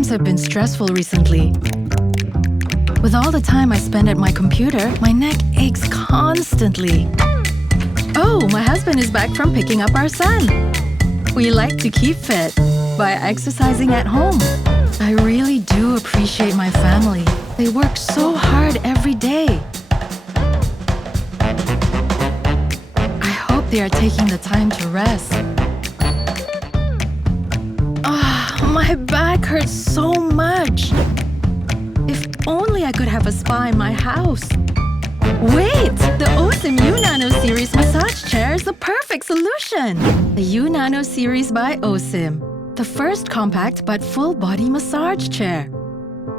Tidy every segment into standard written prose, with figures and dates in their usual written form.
Times have been stressful recently. With all the time I spend at my computer, my neck aches constantly. Oh, my husband is back from picking up our son. We like to keep fit by exercising at home. I really do appreciate my family. They work so hard every day. I hope they are taking the time to rest. My back hurts so much. If only I could have a spa in my house. Wait! The OSIM uNano series massage chair is the perfect solution! The uNano series by OSIM. The first compact but full-body massage chair.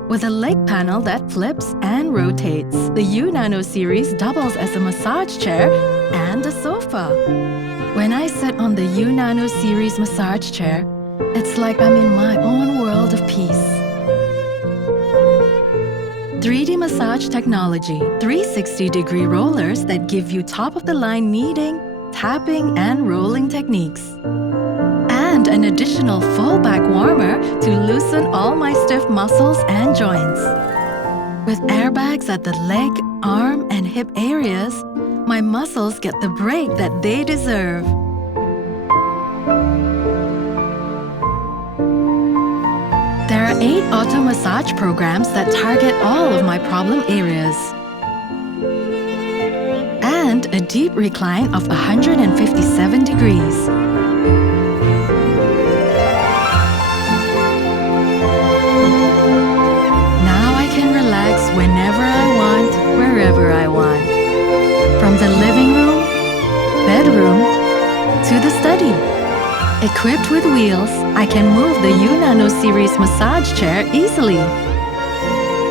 With a leg panel that flips and rotates, the uNano series doubles as a massage chair and a sofa. When I sit on the uNano series massage chair, it's like I'm in my own world of peace. 3D massage technology, 360-degree rollers that give you top-of-the-line kneading, tapping, and rolling techniques. And an additional full back warmer to loosen all my stiff muscles and joints. With airbags at the leg, arm, and hip areas, my muscles get the break that they deserve. There are 8 auto massage programs that target all of my problem areas. And a deep recline of 157 degrees. Now I can relax whenever I want, wherever I want. From the living room, bedroom, to the study. Equipped with wheels, I can move the uNano series massage chair easily.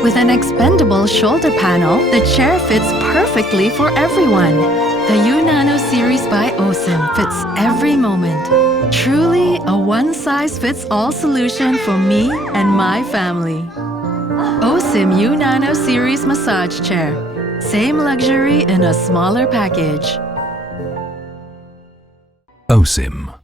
With an expandable shoulder panel, the chair fits perfectly for everyone. The uNano series by OSIM fits every moment. Truly a one-size-fits-all solution for me and my family. OSIM uNano series massage chair. Same luxury in a smaller package. OSIM.